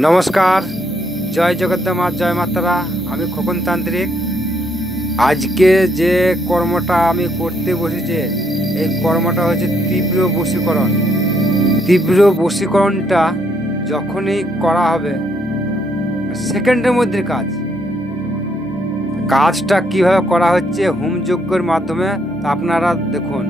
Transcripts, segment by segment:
নমস্কার, জয় জগদ্ধামা, জয় মাতারা। আমি খোকন তান্ত্রিক। আজকে যে কর্মটা আমি করতে বসেছি, এই কর্মটা হচ্ছে তীব্র বশীকরণ। তীব্র বশীকরণটা যখনই করা হবে, সেকেন্ডের মধ্যে কাজটা কিভাবে করা হচ্ছে হোমযজ্ঞের মাধ্যমে, তা আপনারা দেখুন।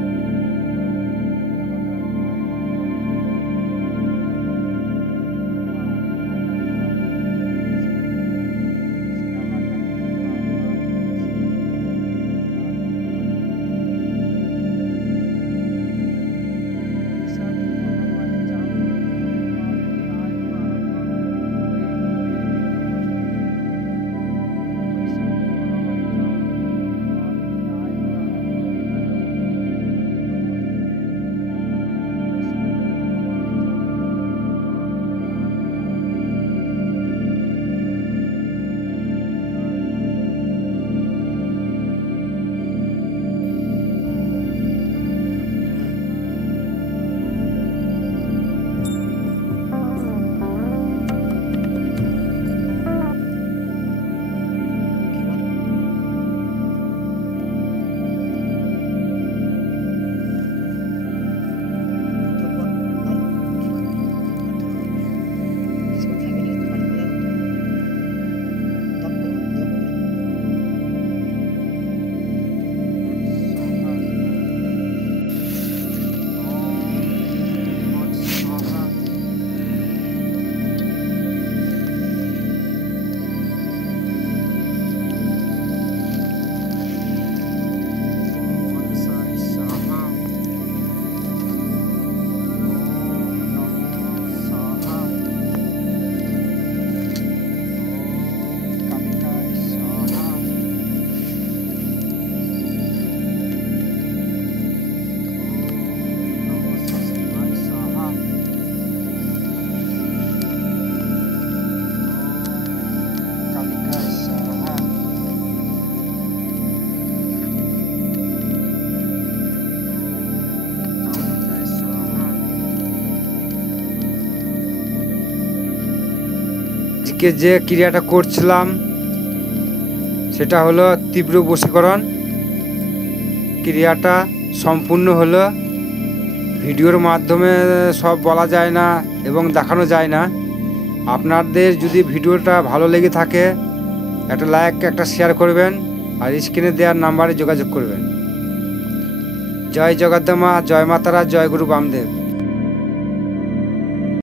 যে ক্রিয়াটা করছিলাম সেটা হলো তীব্র বশীকরণ। ক্রিয়াটা সম্পূর্ণ হলো, ভিডিওর মাধ্যমে সব বলা যায় না এবং দেখানো যায় না। আপনাদের যদি ভিডিওটা ভালো লেগে থাকে, একটা লাইক, একটা শেয়ার করবেন, আর স্ক্রিনে দেওয়ার নাম্বারে যোগাযোগ করবেন। জয় জগদ্ধামা, জয় মাতারা, জয় গুরু বামদেব।